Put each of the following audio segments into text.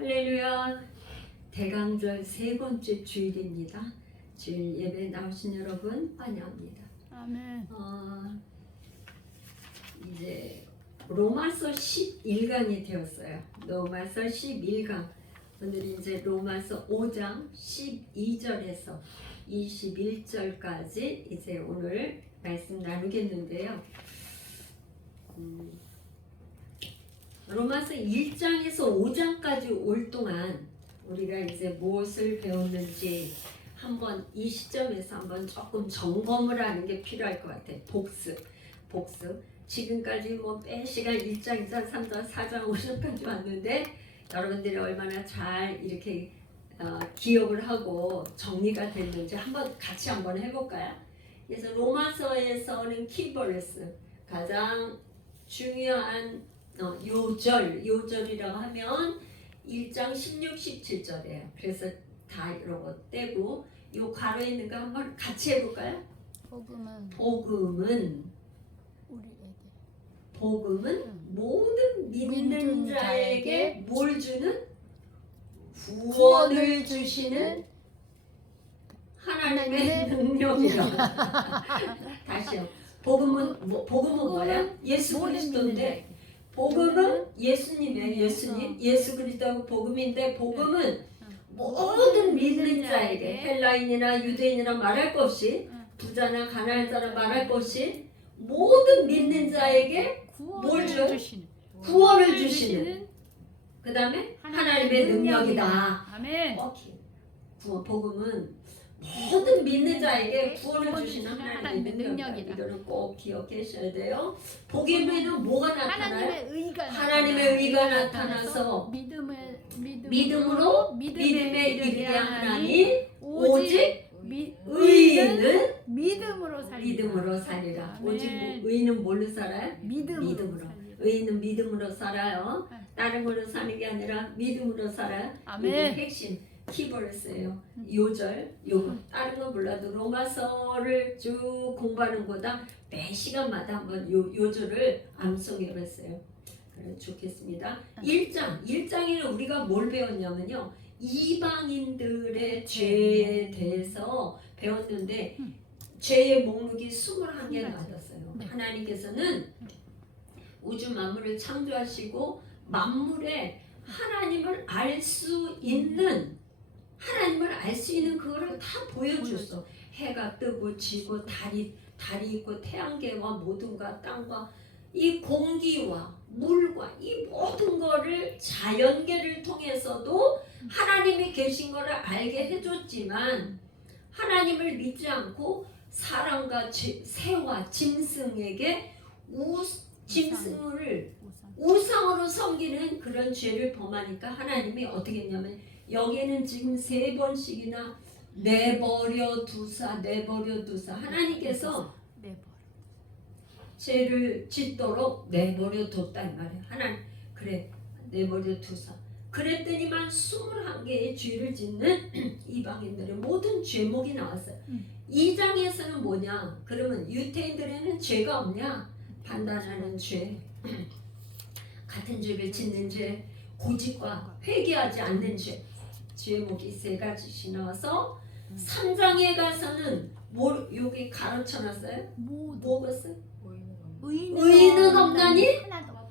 할렐루야. 대강절 세 번째 주일입니다. 주일 예배 나오신 여러분 환영합니다. 아멘. 이제 로마서 11강이 되었어요. 로마서 11강. 오늘 이제 로마서 5장 12절에서 21절까지 이제 오늘 말씀 나누겠는데요. 로마서 1장에서 5장까지 올 동안 우리가 이제 무엇을 배웠는지 한번 이 시점에서 한번 조금 점검을 하는 게 필요할 것 같아요. 복습. 지금까지 뭐 매 시간 1장, 2장, 3장, 4장, 5장까지 왔는데 여러분들이 얼마나 잘 이렇게 기억을 하고 정리가 됐는지 같이 한번 해볼까요? 그래서 로마서에서는 키버레스 가장 중요한 요절이라고 하면 1장 16, 17절이에요. 그래서 다 이런 거 떼고 요 괄호에 있는 거 한번 같이 해볼까요? 복음은 모든 믿는 자에게 뭘 주는? 구원을 주시는 하나님의 능력이다. 다시요. 복음은 뭐예요? 예수 그리스도인데 복음은 예수님이에요. 예수 그리스도하고 복음인데 복음은 모든 믿는 자에게 헬라인이나 유대인이나 말할 것 없이 부자나 가난한 자나 말할 것 없이 모든 믿는 자에게 뭘 줘요? 구원을 주시는 그 다음에 하나님의 능력이다. 아멘. 복음은 모든 믿는 자에게 구원을 주시는 하나님의 능력이다. 이거는 꼭 기억하셔야 돼요. 복음에는 뭐가 나타나요? 하나님의 의가 나타나서 믿음으로 믿음에 이르게 하나니 오직 의인은 믿음으로 살리라. 오직 의인은 뭘로 살아요? 믿음으로. 의인은 믿음으로 살아요. 다른 걸로 사는 게 아니라 믿음으로 살아요. 이게 핵심 키버스예요. 요절, 요거 다른 거 몰라도 로마서를 쭉 공부하는 거다 매 시간마다 한번 요절을 암송해봤어요. 그래 좋겠습니다. 1장에는 우리가 뭘 배웠냐면요. 이방인들의 죄에 대해서 배웠는데 죄의 목록이 21개 나왔어요. 하나님께서는 우주 만물을 창조하시고 만물에 하나님을 알 수 있는 그거를 다 보여줬어. 해가 뜨고 지고 달이 있고 태양계와 모든과 땅과 이 공기와 물과 이 모든 거를 자연계를 통해서도 하나님이 계신 거를 알게 해줬지만 하나님을 믿지 않고 사람과 새와 짐승에게 짐승을 우상으로 섬기는 그런 죄를 범하니까 하나님이 어떻게 했냐면 여기에는 지금 3번씩이나 내버려 두사 하나님께서 죄를 짓도록 내버려 뒀다 이 말이에요. 하나님 그래 내버려 두사 그랬더니만 21개의 죄를 짓는 이방인들의 모든 죄목이 나왔어요. 2장에서는 뭐냐? 그러면 유태인들에는 죄가 없냐? 판단하는 죄, 같은 죄를 짓는 죄, 고집과 회개하지 않는 죄, 죄목이 3가지씩 나와서 3장에 가서는 여기 가르쳐놨어요? 뭐겠어요? 의인은 없나니?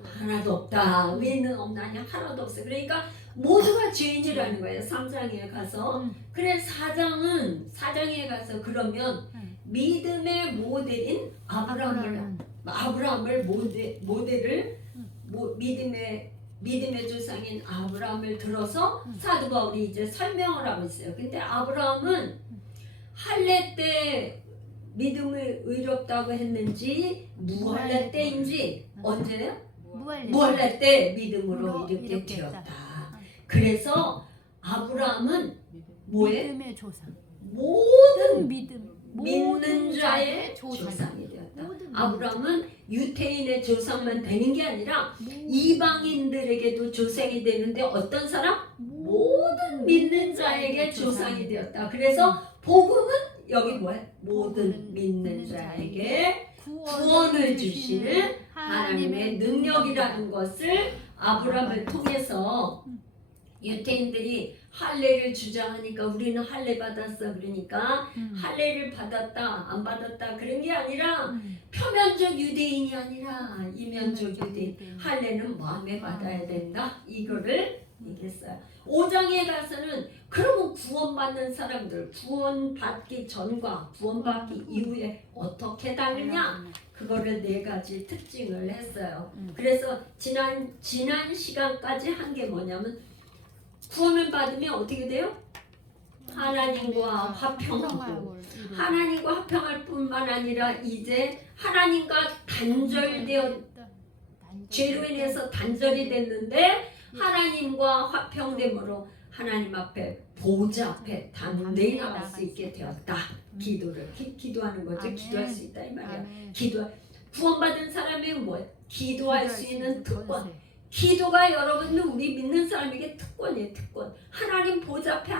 하나도 없다. 의인은 없나니? 하나도 없어. 그러니까 모두가 죄인이라는 거예요. 3장에 가서. 그래 4장에 가서 그러면 믿음의 모델인 아브라함을 모델을 믿음의 조상인 아브라함을 들어서 사도 바울이 이제 설명을 하고 있어요. 근데 아브라함은 할례 때 믿음을 의롭다고 했는지 무할례 때인지 언제요? 무할례 때 믿음으로 이렇게 되었다. 그래서 아브라함은 뭐에? 모든 믿는 자의 조상이 되었다. 아브라함은 유태인의 조상만 되는 게 아니라 이방인들에게도 조상이 되는데 어떤 사람? 모든 믿는 자에게 조상이 되었다. 그래서 복음은 여기 뭐야? 모든 믿는 자에게 구원을 주시는 하나님의 능력이라는 것을 아브라함을 통해서 유대인들이 할례를 주장하니까 우리는 할례 받았어 그러니까 할례를 받았다 안 받았다 그런 게 아니라 표면적 유대인이 아니라 이면적 유대인. 할례는 마음에 받아야 된다 이거를 얘기했어요. 5장에 가서는 그러면 구원받는 사람들 구원받기 전과 구원받기 이후에 어떻게 다르냐 그거를 4가지 특징을 했어요. 그래서 지난 시간까지 한 게 뭐냐면 구원을 받으면 어떻게 돼요? 하나님과 화평하고 하나님과 화평할 뿐만 아니라 이제 하나님과 단절되어 죄로 인해서 단절이 됐는데 하나님과 화평됨으로 하나님 앞에 보좌 앞에 담대히 나갈 수 있게 되었다. 기도를 기도하는 거죠. 아멘. 기도할 수 있다 이 말이야. 아멘. 구원받은 사람이 뭐예요? 기도할 수 있는 특권. 기도가 여러분들 우리 믿는 사람에게 특권이에요. 특권. 하나님 보좌 앞에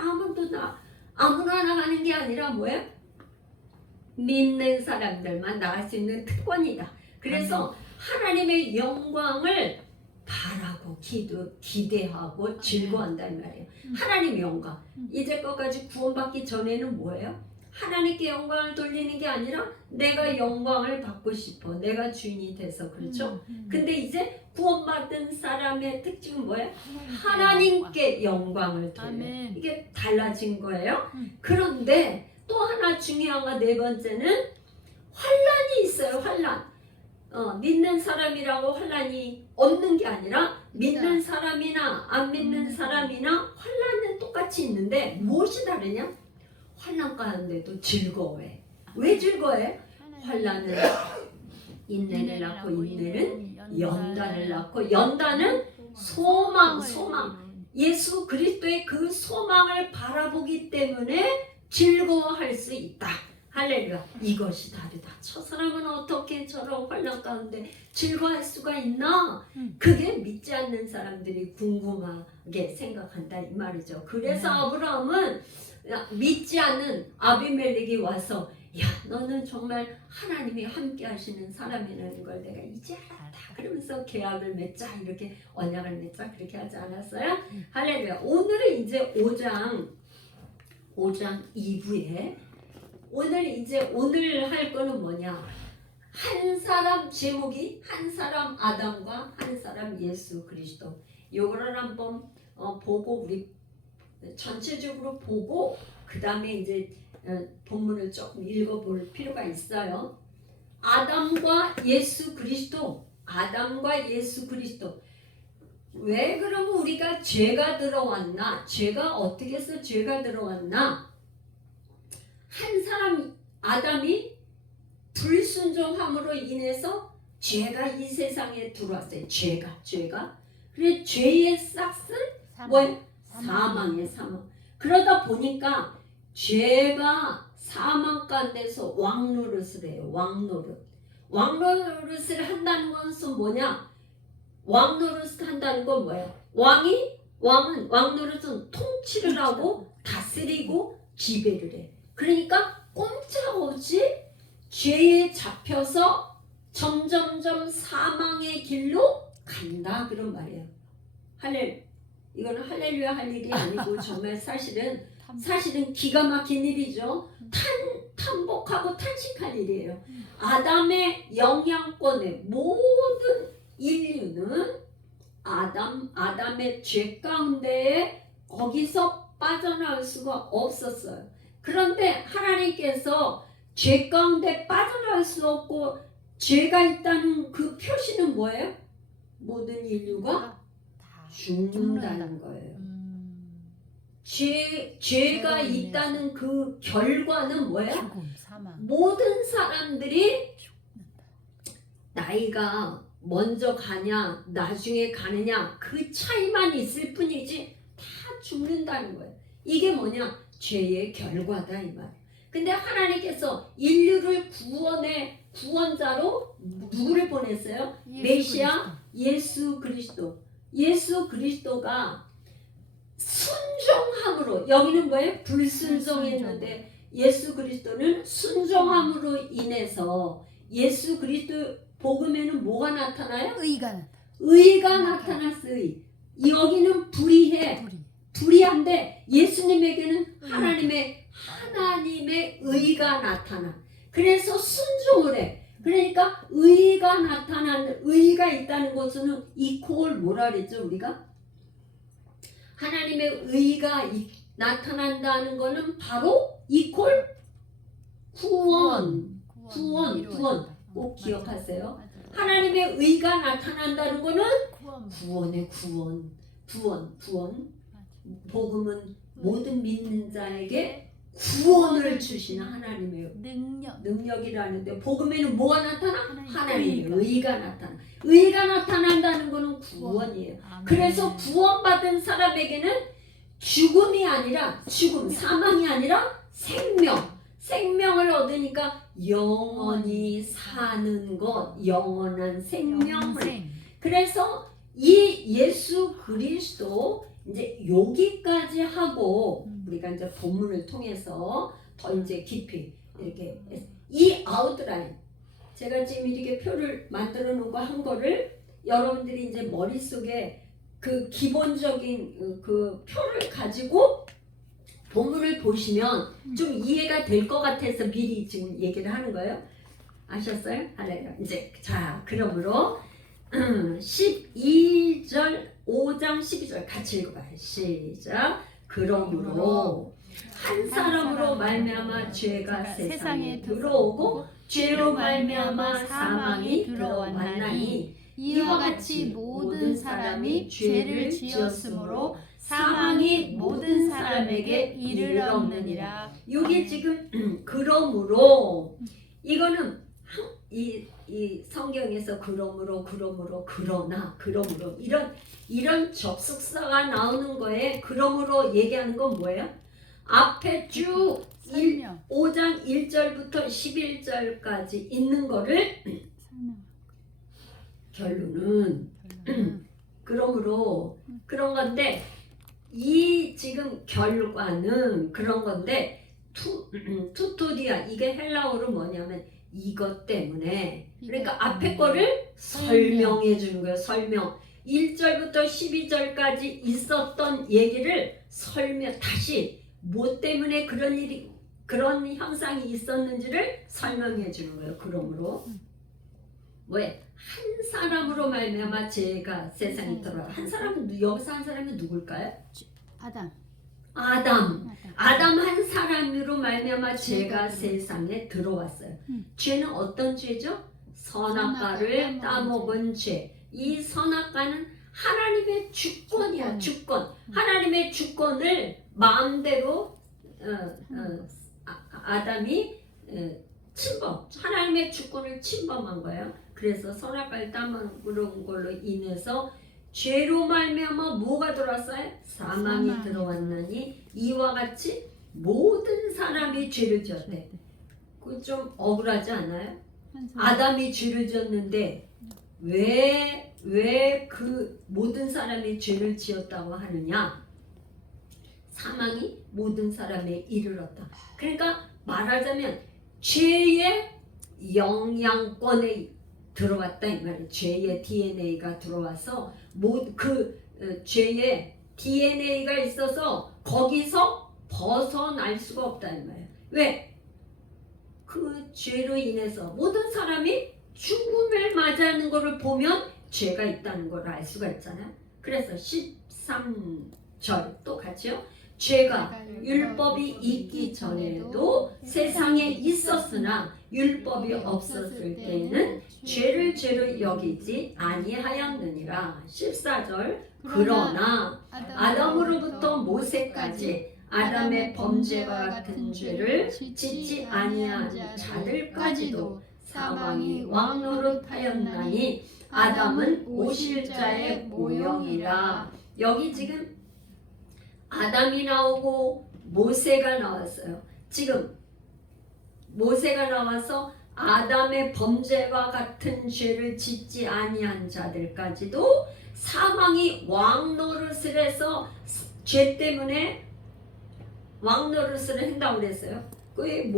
아무나 나가는 게 아니라 뭐예요? 믿는 사람들만 나갈 수 있는 특권이다. 그래서 하나님의 영광을 바라고 기대하고 즐거워한다는 말이에요. 하나님의 영광. 이제껏까지 구원받기 전에는 뭐예요? 하나님께 영광을 돌리는 게 아니라 내가 영광을 받고 싶어. 내가 주인이 돼서 그렇죠? 근데 이제 구원받은 사람의 특징은 뭐예요? 하나님께 영광을 돌려요. 이게 달라진 거예요. 그런데 또 하나 중요한 거 4번째는 환난이 있어요. 환난. 믿는 사람이라고 환난이 없는 게 아니라 믿는 사람이나 안 믿는 사람이나 환난은 똑같이 있는데 무엇이 다르냐? 환난 가운데도 즐거워해. 왜 즐거워해? 환난은 인내를 낳고 인내는 연단을 낳고 연단은 소망. 예수 그리스도의 그 소망을 바라보기 때문에 즐거워할 수 있다. 할렐루야. 이것이 다르다. 저 사람은 어떻게 저런 환난 가운데 즐거워할 수가 있나? 그게 믿지 않는 사람들이 궁금하게 생각한다 이 말이죠. 그래서 아브라함은 믿지 않는 아비멜렉이 와서 야 너는 정말 하나님이 함께 하시는 사람이라는 걸 내가 이제 알았다. 그러면서 계약을 맺자 이렇게 언약을 맺자 그렇게 하지 않았어요? 할렐루야. 오늘은 이제 5장 2부에 오늘 할 거는 뭐냐? 한 사람 제목이 한 사람 아담과 한 사람 예수 그리스도. 요거를 한번 보고 우리 전체적으로 보고 그 다음에 이제 본문을 조금 읽어볼 필요가 있어요. 아담과 예수 그리스도. 왜 그러면 우리가 죄가 들어왔나? 죄가 어떻게 해서 죄가 들어왔나? 한 사람 아담이 불순종함으로 인해서 죄가 이 세상에 들어왔어요. 죄가. 그래 죄의 싹은 뭐예요? 사망이에요. 사망. 그러다 보니까 죄가 사망 가운데서 왕노릇을 해요. 왕노릇을 한다는 것은 뭐냐? 왕노릇을 한다는 건 뭐예요? 왕노릇은 통치를 하고 다스리고 지배를 해. 그러니까 꼼짝없이 죄에 잡혀서 점점점 사망의 길로 간다 그런 말이에요. 이거는 할렐루야 할 일이 아니고 정말 사실은 기가 막힌 일이죠. 탄복하고 탄식할 일이에요. 아담의 영향권의 모든 인류는 아담의 죄 가운데에 거기서 빠져나올 수가 없었어요. 그런데 하나님께서 죄 가운데 빠져나올 수 없고 죄가 있다는 그 표시는 뭐예요? 모든 인류가 죽는다는 거예요. 죄가 있다는 그 결과는 뭐예요? 모든 사람들이 나이가 먼저 가냐 나중에 가느냐 그 차이만 있을 뿐이지 다 죽는다는 거예요. 이게 뭐냐? 죄의 결과다 이 말. 근데 하나님께서 인류를 구원자로 누구를 보냈어요? 메시아 예수 그리스도. 예수 그리스도가 순종함으로 여기는 뭐예요? 불순종했는데 예수 그리스도는 순종함으로 인해서 예수 그리스도 복음에는 뭐가 나타나요? 의가 나타났어요. 여기는 불의해. 한데 예수님에게는 하나님의 의가 나타나. 그래서 순종을 해. 그러니까 의가 있다는 것은 이퀄 뭐라 그랬죠 우리가? 하나님의 의가 나타난다는 것은 바로 이퀄 구원. 꼭 기억하세요. 하나님의 의가 나타난다는 것은 구원의 구원. 복음은 모든 믿는 자에게 구원을 주시는 하나님의 능력이라는데, 복음에는 뭐가 나타나? 하나님의 의가 나타나. 의가 나타난다는 것은 구원이에요. 그래서 구원받은 사람에게는 죽음이 아니라 사망이 아니라 생명을 얻으니까 영원히 사는 것, 영원한 생명을. 그래서 이 예수 그리스도 이제 여기까지 하고 우리가 이제 본문을 통해서 더 이제 깊이 이렇게 이 아웃라인, 제가 지금 이렇게 표를 만들어 놓고 한 거를 여러분들이 이제 머릿속에 그 기본적인 그 표를 가지고 본문을 보시면 좀 이해가 될 것 같아서 미리 지금 얘기를 하는 거예요. 아셨어요? 할렐루야. 이제 자, 그러므로 12절 5장 12절 같이 읽어봐요. 시작. 그러므로 한 사람으로 말미암아 죄가 세상에 들어오고 죄로 말미암아 사망이 들어왔나니 이와 같이 모든 사람이 죄를 지었으므로 사망이 모든 사람에게 이르렀느니라. 이게 지금 그러므로, 이거는 이 성경에서 그러므로 그러나 이런 접속사가 나오는 거에 그러므로 얘기하는 건 뭐예요? 앞에 쭉 5장 1절부터 11절까지 있는 거를 결론은 그러므로 그런 건데, 이 지금 결과는 그런 건데 투토디아, 이게 헬라어로 뭐냐면 이것 때문에, 그러니까 앞에 거를 설명해 주는 거예요. 설명. 1절부터 12절까지 있었던 얘기를 다시 뭐 때문에 그런 현상이 있었는지를 설명해 주는 거예요. 그러므로 왜? 한 사람으로 말미암아 죄가 세상에 들어와. 한 사람은, 여기서 한 사람은 누굴까요? 아담 한 사람으로 말미암아 죄가 세상에 들어왔어요. 죄는 어떤 죄죠? 선악과를 따먹은 죄. 이 선악과는 하나님의 주권이야. 주권. 하나님의 주권을 마음대로 아담이 하나님의 주권을 침범한 거예요. 그래서 선악과를 따먹은 걸로 인해서 죄로 말미암아 뭐가 들어왔어요? 사망이 들어왔나니 이와 같이 모든 사람이 죄를 지었대. 그거 좀 억울하지 않아요? 아담이 죄를 지었는데 왜 그 모든 사람이 죄를 지었다고 하느냐? 사망이 모든 사람에 이르렀다. 그러니까 말하자면 죄의 영향권에 들어왔다 이 말이에요. 죄의 DNA가 들어와서 죄의 DNA가 있어서 거기서 벗어날 수가 없다 이 말이에요. 왜? 그 죄로 인해서 모든 사람이 죽음을 맞이하는 것을 보면 죄가 있다는 걸 알 수가 있잖아요. 그래서 13절 또 같이요. 죄가 율법이 있기 전에도 세상에 있었으나 율법이 없었을 때에는 죄를 죄로 여기지 아니하였느니라. 14절 그러나 아담으로부터 모세까지 아담의 범죄와 같은 죄를 짓지 아니한 자들까지도 사망이 왕노릇하였나니 아담은 오실자의 모형이라. 여기 지금 아담이 나오고 모세가 나왔어요. 지금 모세가 나와서 아담의 범죄와 같은 죄를 짓지 아니한 자들까지도 사망이 왕노릇을 해서 죄 때문에 왕노릇을 한다고 그랬어요. 그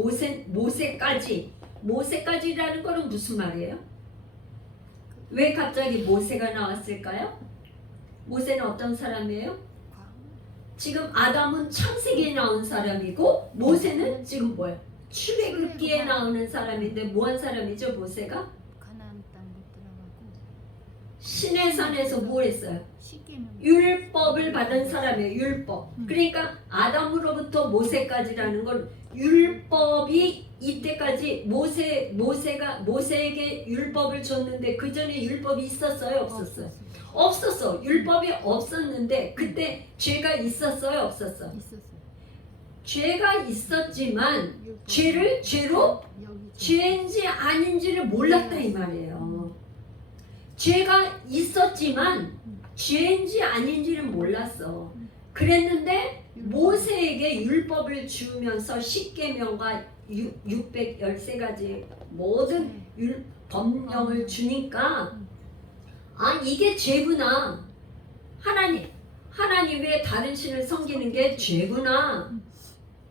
모세까지라는 거는 무슨 말이에요? 왜 갑자기 모세가 나왔을까요? 모세는 어떤 사람이에요? 지금 아담은 창세기에 나온 사람이고 모세는 지금 뭐예요? 출애굽기에 나오는 사람인데 뭐한 사람이죠? 모세가 가나안 땅 못 들어가고 시내산에서 뭐 했어요? 십계명 율법을 받은 사람이에요. 율법. 그러니까 아담으로부터 모세까지라는 건 율법이 이때까지 모세가 모세에게 율법을 줬는데 그 전에 율법이 있었어요? 없었어요? 없었어. 율법이 없었는데 그때 죄가 있었어요? 없었어? 있었어요. 죄가 있었지만 율법. 죄를 죄로 여기 죄인지 아닌지를 몰랐다 이 말이에요. 죄가 있었지만 죄인지 아닌지를 몰랐어. 그랬는데 모세에게 율법을 주면서 십계명과 613가지 모든 법령을 주니까 아 이게 죄구나. 하나님 외에 다른 신을 섬기는 게 죄구나.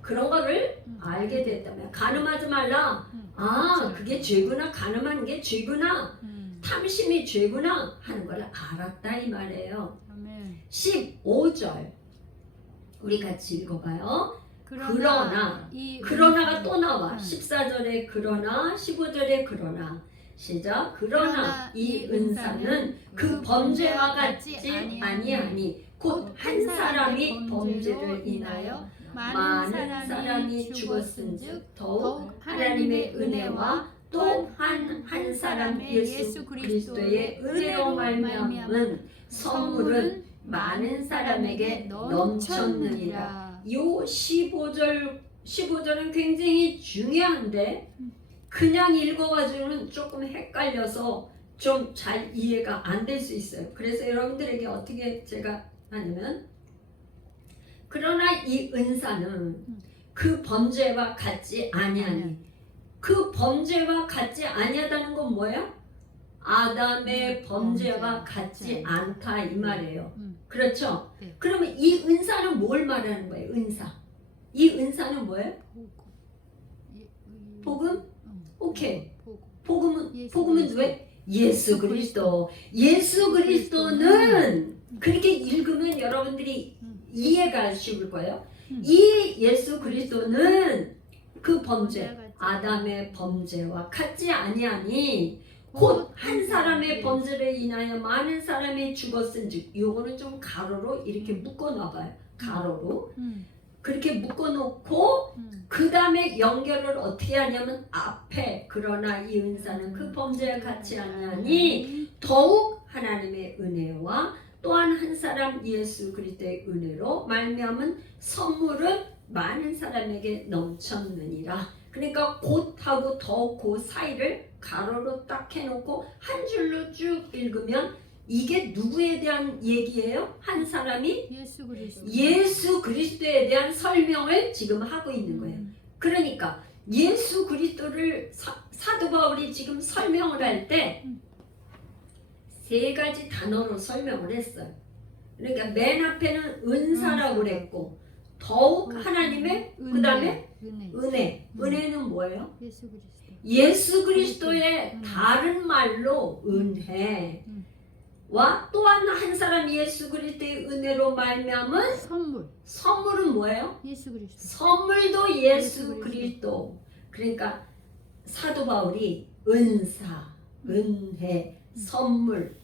그런 거를 알게 됐다면 가늠하지 말라. 아 그게 죄구나. 가늠하는 게 죄구나. 탐심이 죄구나 하는 걸 알았다 이 말이에요. 아멘. 15절 우리 같이 읽어봐요. 이 그러나가 또 나와. 응. 14절에 그러나 15절에 그러나 시작. 그러나 이 은사는 그 범죄와 같지 아니하니 곧 한 사람이 범죄를 인하여 많은 사람이 죽었은즉 더욱 하나님의 은혜와 또 한 사람 예수 그리스도의 은혜로 말미암은 선물은 많은 사람에게 넘쳤느니라. 요 15절은 굉장히 중요한데 그냥 읽어가지고는 조금 헷갈려서 좀 잘 이해가 안 될 수 있어요. 그래서 여러분들에게 어떻게 제가 하냐면 그러나 이 은사는 그 범죄와 같지 아니하니 그 범죄와 같지 아니하다는 건 뭐예요? 아담의 범죄와 같지 않다 이 말이에요. 그렇죠? 네. 그러면 이 은사는 뭘 말하는 거예요? 은사. 이 은사는 뭐예요? 복음? 오케이. 복음은 왜? 예수 그리스도. 예수 그리스도는 그렇게 읽으면 여러분들이 이해가 쉬울 거예요. 이 예수 그리스도는 그 범죄, 아담의 범죄와 같지 아니하니 곧 한 사람의 범죄를 인하여 많은 사람이 죽었은즉 요거는 좀 가로로 이렇게 묶어놔봐요. 가로로 그렇게 묶어놓고 그 다음에 연결을 어떻게 하냐면 앞에 그러나 이 은사는 그 범죄와 같지 아니하니 더욱 하나님의 은혜와 또한 한 사람 예수 그리스도의 은혜로 말미암은 선물은 많은 사람에게 넘쳤느니라. 그러니까 곧하고 더욱 그 사이를 가로로 딱 해놓고 한 줄로 쭉 읽으면 이게 누구에 대한 얘기예요? 한 사람이 예수 그리스도에 대한 설명을 지금 하고 있는 거예요. 그러니까 예수 그리스도를 사도 바울이 지금 설명을 할 때 세 가지 단어로 설명을 했어요. 그러니까 맨 앞에는 은사라고 그랬고 더욱 하나님의 그 다음에 은혜. 은혜는 뭐예요? 예수 그리스도의 다른 말로 은혜와 또한 한 사람 예수 그리스도의 은혜로 말미암은 선물은 뭐예요? 선물도 예수 그리스도. 그러니까 사도 바울이 은사, 은혜, 선물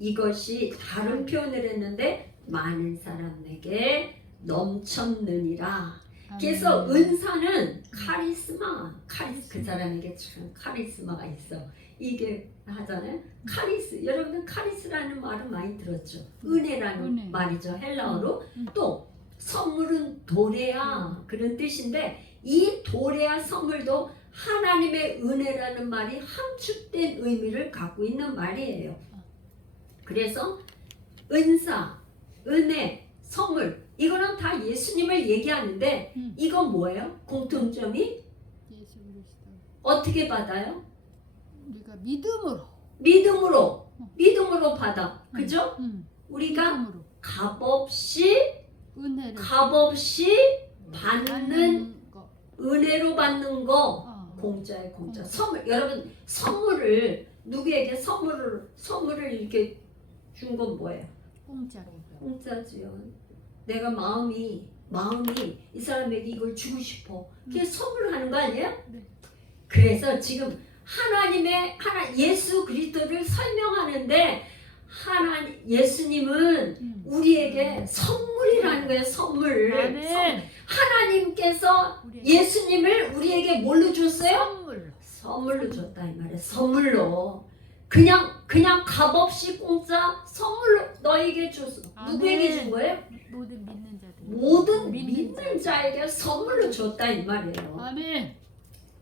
이것이 다른 표현을 했는데 많은 사람에게 넘쳤느니라. 그래서 은사는 카리스마, 그 사람에게 참 카리스마가 있어. 이게 하잖아요. 여러분들 카리스라는 말은 많이 들었죠. 은혜라는 말이죠. 헬라어로. 또 선물은 도레아 그런 뜻인데 이 도레아 선물도 하나님의 은혜라는 말이 함축된 의미를 갖고 있는 말이에요. 그래서 은사, 은혜, 선물 이거는 다 예수님을 얘기하는데 이건 뭐예요? 공통점이 어떻게 받아요? 우리가 믿음으로 받아. 그죠? 우리가 값없이 받는 은혜로 받는 거 공짜에 공짜. 선물 여러분 선물을 누구에게 선물을 이렇게 준 건 뭐예요? 공짜로. 공짜지요. 내가 마음이 이 사람에게 이걸 주고 싶어. 그게 선물하는 거 아니에요? 네. 그래서 지금 예수 그리스도를 설명하는데 예수님은 우리에게 선물이라는 거예요. 선물. 아멘. 하나님께서 예수님을 우리에게 뭘로 줬어요? 선물로. 선물로 줬다 이 말이에요. 선물로. 그냥 값없이 공짜 선물로 너에게 줬어. 누구에게 준 거예요? 모든 믿는 자들. 모든 믿는 자에게 선물로 줬다 이 말이에요. 아멘.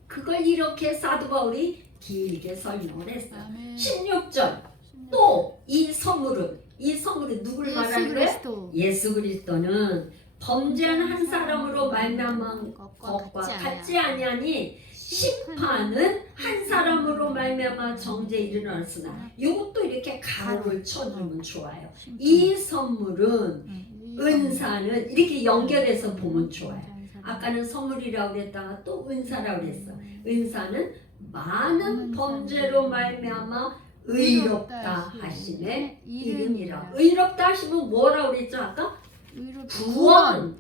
그걸 이렇게 사도 바울이 길게 설명을 했어요. 아멘. 16절 또 이 선물은 누굴 말하는 거예요? 예수 그리스도는 범죄한 한 사람으로 말미암은 것과 같지 아니하니 심판은 한 사람으로 말미암아 정죄에 이르렀으나 이것도 이렇게 가로를 쳐주면 좋아요. 이 선물은 은사는 이렇게 연결해서 보면 좋아요. 아까는 선물이라고 그랬다가 또 은사라고 그랬어. 은사는 많은 범죄로 말미암아 의롭다 하심에 이르니라. 의롭다 하시면 뭐라고 그랬죠 아까? 구원.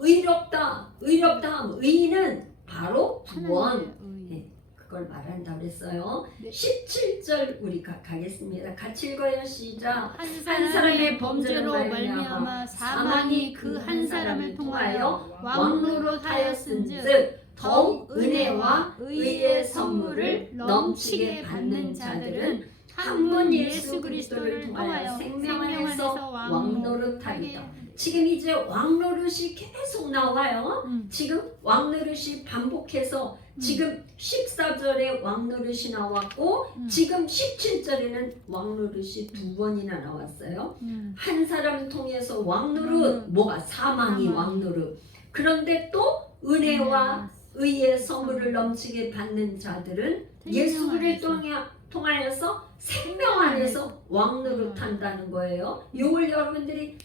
의롭다 하면 의는 바로 구원. 네, 그걸 말한다고 그랬어요. 17절 우리 가겠습니다. 같이 읽어요. 시작. 한 사람의 범죄로 말미암아 사망이 그 한 사람을 통하여 왕노릇 하였은즉 더욱 은혜와 의의 선물을 넘치게 받는 자들은 한 분 예수 그리스도를 통하여 생명 안에서 왕노릇하리라. 지금 이제 왕노릇이 계속 나와요. 지금 왕노릇이 반복해서 지금 14절에 왕노릇이 나왔고 지금 17절에는 왕노릇이 두 번이나 나왔어요. 한 사람을 통해서 왕노릇 뭐가 사망이 왕노릇. 그런데 또 은혜와 의의 선물을 넘치게 받는 자들은 예수 그리스도를 통하여서 생명 안에서 왕노릇 한다는 거예요. 이걸 여러분들이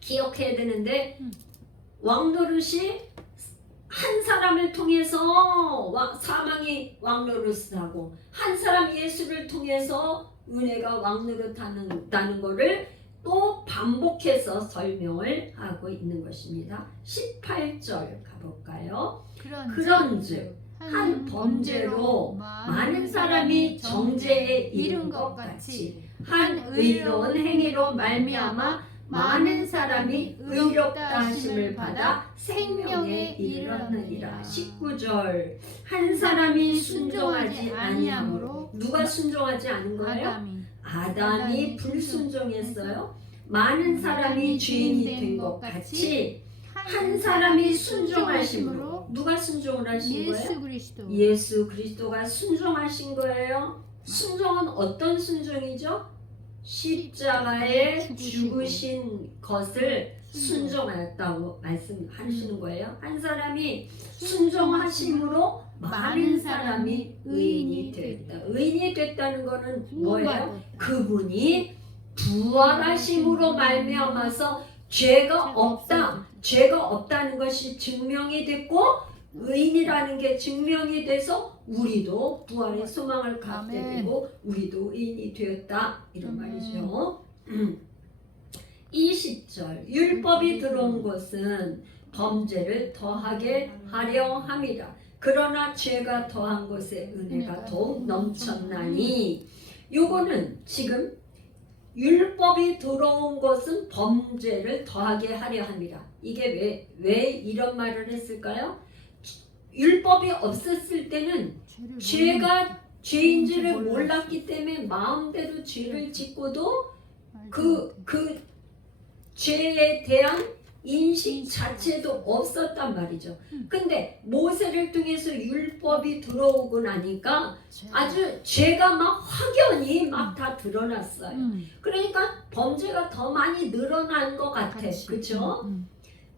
기억해야 되는데 왕노릇이 한 사람을 통해서 사망이 왕노릇을 하고 한 사람 예수를 통해서 은혜가 왕노릇한다는 것을 또 반복해서 설명을 하고 있는 것입니다. 18절 가볼까요? 그런즉 한 범죄로 많은 사람이 정죄에 이른 것 같이 한 의로운 행위로 말미암아 많은 사람이 의롭다 하심을 받아 생명에 이르렀느니라. 19절 한 사람이 순종하지 아니하므로 누가 순종하지 않은 거예요? 아담이 불순종했어요. 많은 사람이 죄인이 된 것 같이 한 사람이 순종하심으로 누가 순종을 하신 거예요? 예수 그리스도가 순종하신 거예요. 순종은 어떤 순종이죠? 십자가에 죽으신 것을 순종하였다고 말씀하시는 거예요. 한 사람이 순종하심으로 많은 사람이 의인이 됐다. 의인이 됐다는 것은 뭐예요? 그분이 부활하심으로 말미암아서 죄가 없다는 것이 증명이 됐고 의인이라는 게 증명이 돼서 우리도 부활의 소망을 갖게 되고 우리도 의인이 되었다 이런 말이죠. 20절 율법이 들어온 것은 범죄를 더하게 하려 함이라. 그러나 죄가 더한 것에 은혜가 더욱 넘쳤나니. 요거는 지금 율법이 들어온 것은 범죄를 더하게 하려 함이라. 이게 왜 이런 말을 했을까요? 율법이 없었을 때는 죄인지를 몰랐기 때문에 마음대로 죄를 짓고도 그 죄에 대한 인식 자체도 없었단 말이죠. 근데 모세를 통해서 율법이 들어오고 나니까 아주 죄가 막 확연히 막 다 드러났어요. 그러니까 범죄가 더 많이 늘어난 것 같아. 그렇죠?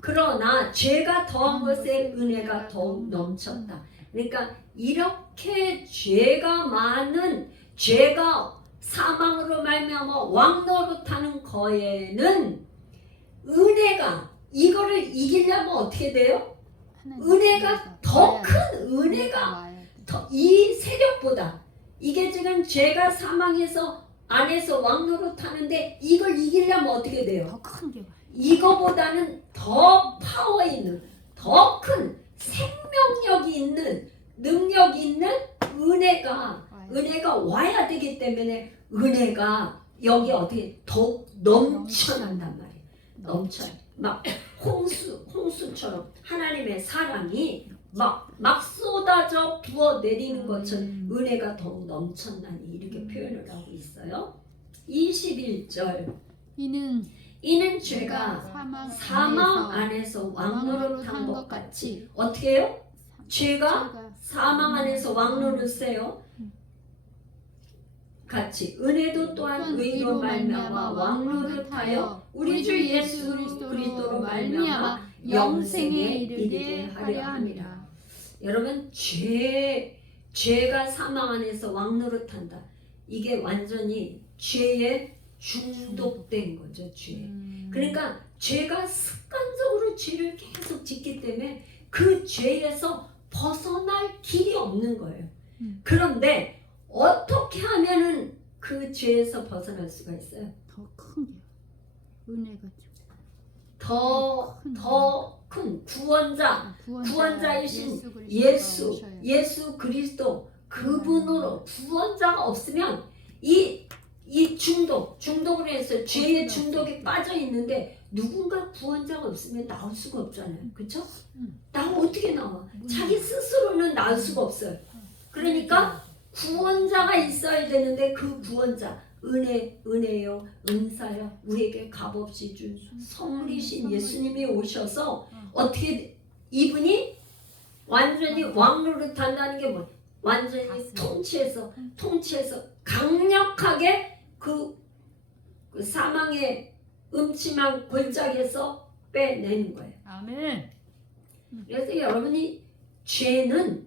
그러나 죄가 더한 것에 은혜가 더욱 넘쳤다. 그러니까 이렇게 죄가 사망으로 말미암아 왕노릇하는 거에는 은혜가 이거를 이기려면 어떻게 돼요? 은혜가 더 큰 은혜가 이 세력보다 이게 지금 죄가 사망해서 안에서 왕노릇하는데 이걸 이기려면 어떻게 돼요? 더 큰 게 와요. 이거보다는 더 파워 있는, 더 큰 생명력이 있는, 능력이 있는 은혜가 와야 되기 때문에 은혜가 여기 어떻게 더 넘쳐난단 말이에요. 넘쳐요. 막 홍수처럼 하나님의 사랑이 막 쏟아져 부어 내리는 것처럼 은혜가 더욱 넘쳤나니 이렇게 표현을 하고 있어요. 21절 이는 죄가 사망 안에서 왕노릇한 것 같이 어떻게 해요? 죄가 사망 안에서 왕노릇해요. 같이 은혜도 또한 의로 말미암아 왕노릇하여 우리 주 예수 그리스도로 말미암아 영생에 이르게 하려 함이라. 여러분 죄가 사망 안에서 왕노릇한다. 이게 완전히 죄에 중독된 거죠. 죄. 그러니까 죄가 습관적으로 죄를 계속 짓기 때문에 그 죄에서 벗어날 길이 없는 거예요. 그런데 어떻게 하면은 그 죄에서 벗어날 수가 있어요? 더 큰 게 은혜가 더 큰 구원자이신 예수 그리스도 그분으로 구원자가 없으면 이 중독으로 해서 죄의 중독에 빠져 있는데 누군가 구원자가 없으면 나올 수가 없잖아요. 그렇죠? 나 어떻게 나와? 자기 스스로는 나올 수가 없어요. 그러니까 구원자가 있어야 되는데 그 구원자 은혜요, 은사요, 우리에게 값없이 준 선물이신 예수님이 오셔서 어떻게 이분이 완전히 왕노릇한다는 게 뭐? 완전히 통치해서 강력하게 그 사망의 음침한 골짜기에서 빼내는 거예요. 아멘. 그래서 여러분이 죄는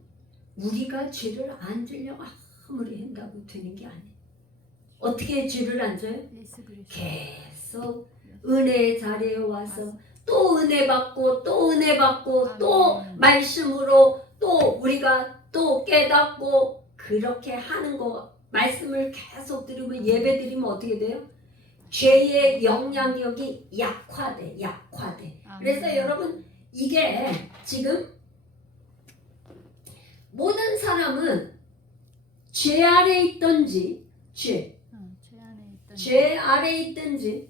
우리가 죄를 안 지려고 아무리 한다고 되는 게 아니에요. 어떻게 죄를 안 져요? 계속 은혜의 자리에 와서 또 은혜 받고 또 은혜 받고 또 말씀으로 또 우리가 또 깨닫고 그렇게 하는 거 말씀을 계속 들으면 예배 드리면 어떻게 돼요? 죄의 영향력이 약화돼. 그래서 여러분 이게 지금 모든 사람은 죄 아래 있든지 죄 아래 있든지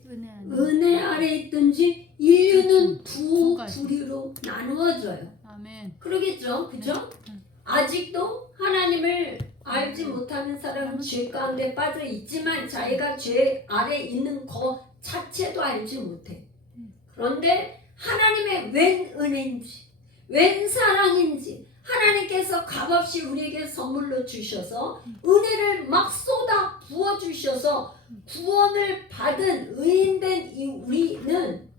은혜 아래 있든지 인류는 두 부류로 나누어져요. 아멘. 그러겠죠, 그죠? 아직도 하나님을 알지 못하는 사람은 죄 가운데 빠져 있지만 자기가 죄 아래 있는 것 자체도 알지 못해. 그런데 하나님의 웬 은혜인지, 웬 사랑인지 하나님께서 값없이 우리에게 선물로 주셔서 은혜를 막 쏟아 부어 주셔서 구원을 받은 의인된 우리는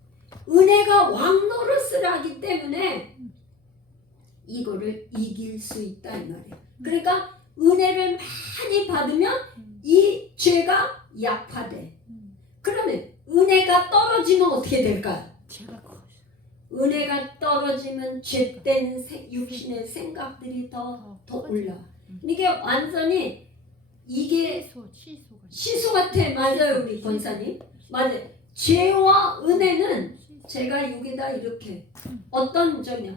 은혜가 왕노릇을 하기 때문에 이거를 이길 수 있다 이 말이에요. 그러니까 은혜를 많이 받으면 이 죄가 약화돼. 그러면 은혜가 떨어지면 어떻게 될까요? 은혜가 떨어지면 죄된 육신의 생각들이 더 올라. 이게 완전히 이게 시소 같아. 맞아요, 우리 권사님. 맞아요. 죄와 은혜는 제가 여기다 이렇게 어떤 점이야.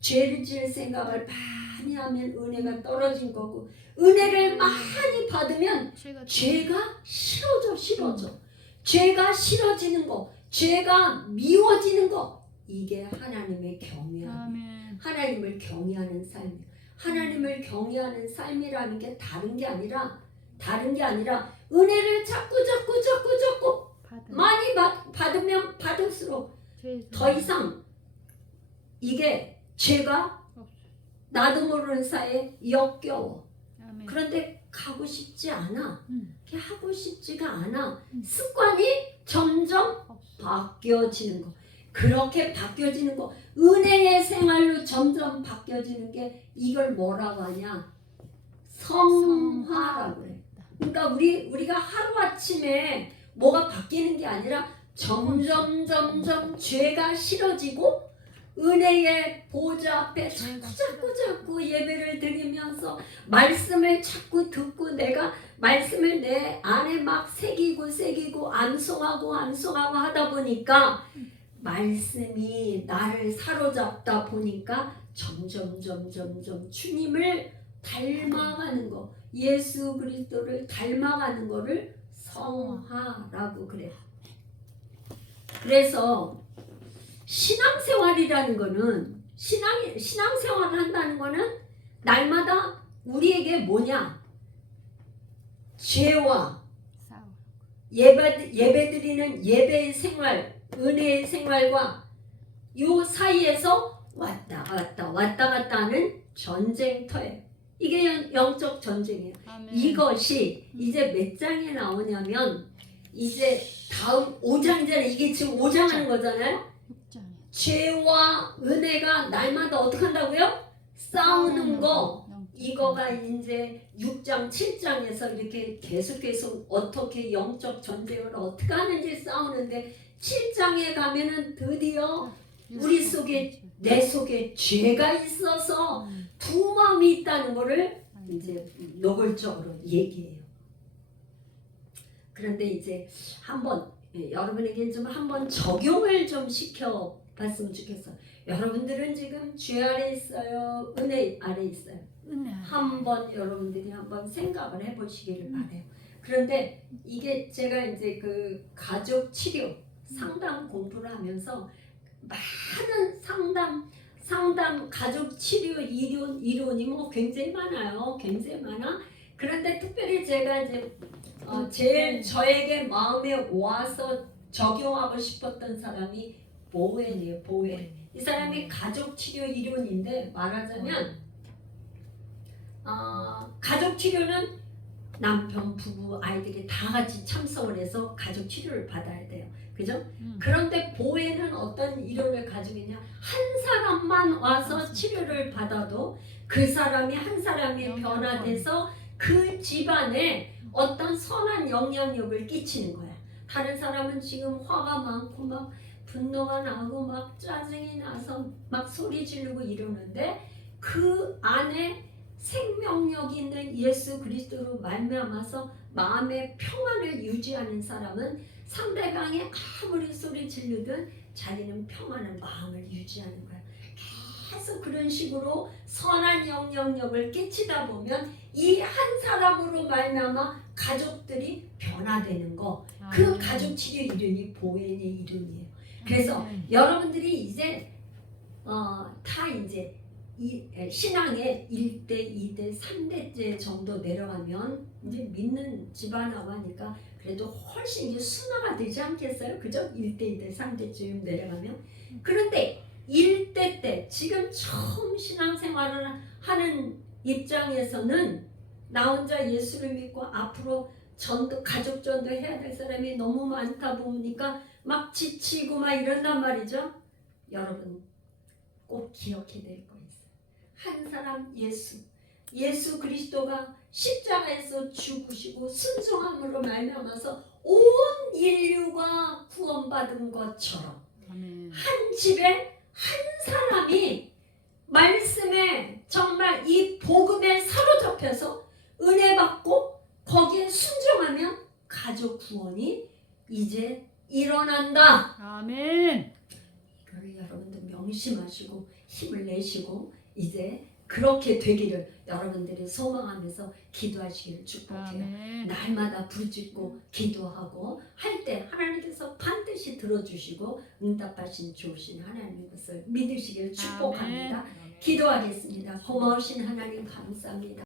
죄를 지을 생각을 많이 하면 은혜가 떨어진 거고 은혜를 많이 받으면 죄가 싫어져. 죄가 싫어지는 거, 죄가 미워지는 거 이게 하나님의 경외함. 하나님을 경외하는 삶. 하나님을 경외하는 삶이라는 게 다른 게 아니라 은혜를 자꾸 많이 받으면 받을수록 더 이상 이게 죄가 나도 모르는 사이에 역겨워. 그런데 가고 싶지 않아. 하고 싶지가 않아. 습관이 점점 바뀌어지는 거. 그렇게 바뀌어지는 거. 은혜의 생활로 점점 바뀌어지는 게 이걸 뭐라고 하냐? 성화라고 해. 그러니까 우리가 하루아침에 뭐가 바뀌는 게 아니라 점점 죄가 싫어지고 은혜의 보좌 앞에 자꾸 예배를 드리면서 말씀을 자꾸 듣고 내가 말씀을 내 안에 막 새기고 암송하고 하다 보니까 말씀이 나를 사로잡다 보니까 점점 주님을 닮아가는 거, 예수 그리스도를 닮아가는 거를 성화라고 그래요. 그래서 신앙생활이라는 거는 신앙생활을 한다는 거는 날마다 우리에게 뭐냐? 죄와 싸워. 예배드리는 예배의 생활, 은혜의 생활과 요 사이에서 왔다 갔다 하는 전쟁터예요. 이게 영적 전쟁이에요. 아멘. 이것이 이제 몇 장에 나오냐면 이제 다음 5장이잖아요. 이게 지금 5장 하는 거잖아요. 6장에 죄와 은혜가 날마다 어떻게 한다고요? 싸우는 거. 이거가 이제 6장, 7장에서 이렇게 계속 어떻게 영적 전쟁을 어떻게 하는지 싸우는데 7장에 가면은 드디어 우리 속에 내 속에 죄가 있어서 두 마음이 있다는 거를 이제 노골적으로 얘기해요. 그런데 이제 한번 여러분에게 좀 한번 적용을 좀 시켜 봤으면 좋겠어요. 여러분들은 지금 죄 아래 있어요? 은혜 아래 있어요? 은혜. 한번 여러분들이 한번 생각을 해보시기를 바래요. 그런데 이게 제가 이제 그 가족 치료 상담 공부를 하면서 많은 상담 가족 치료 이론이 뭐 굉장히 많아요. 굉장히 많아. 그런데 특별히 제가 이제 제일 저에게 마음에 와서 적용하고 싶었던 사람이 보웬이에요. 보웬. 이 사람이 가족 치료 이론인데 말하자면 가족 치료는 남편, 부부, 아이들이 다 같이 참석을 해서 가족 치료를 받아야 돼요. 그죠? 그런데 보혜는 어떤 이론을 가지고 있냐? 한 사람만 와서 치료를 받아도 그 사람이 한 사람이 변화돼서 그 집안에 어떤 선한 영향력을 끼치는 거야. 다른 사람은 지금 화가 많고 막 분노가 나고 막 짜증이 나서 막 소리 지르고 이러는데 그 안에 생명력 있는 예수 그리스도로 말미암아서 마음의 평안을 유지하는 사람은 상대방이 아무리 소리 지르든 자기는 평안한 마음을 유지하는 거야. 계속 그런 식으로 선한 영향력을 끼치다 보면 이 한 사람으로 말미암아 가족들이 변화되는 거, 그 가족 치료 이론이 보혜의 이론이에요. 그래서 여러분들이 이제 다 이제 신앙의 1대, 2대, 3대째 정도 내려가면 이제 믿는 집안하고 하니까 그래도 훨씬 이제 순화가 되지 않겠어요? 그죠? 1대, 2대, 3대쯤 내려가면. 그런데 1대 때 지금 처음 신앙생활을 하는 입장에서는 나 혼자 예수를 믿고 앞으로 전도, 가족 전도 해야 될 사람이 너무 많다 보니까 막 지치고 막 이런단 말이죠. 여러분 꼭 기억해야 될 거 있어요. 한 사람 예수 그리스도가 십자가에서 죽으시고 순종함으로 말미암아서 온 인류가 구원받은 것처럼 한 집에 한 사람이 말씀에 정말 이 복음에 사로잡혀서 은혜 받고 거기에 순종하면 가족 구원이 이제 일어난다. 아멘. 이걸 여러분들 명심하시고 힘을 내시고 이제 그렇게 되기를 여러분들이 소망하면서 기도하시기를 축복해요. 아멘. 날마다 부르짖고 기도하고 할 때 하나님께서 반드시 들어주시고 응답하신 좋으신 하나님의 것을 믿으시기를 축복합니다. 아멘. 기도하겠습니다. 고마우신 하나님 감사합니다.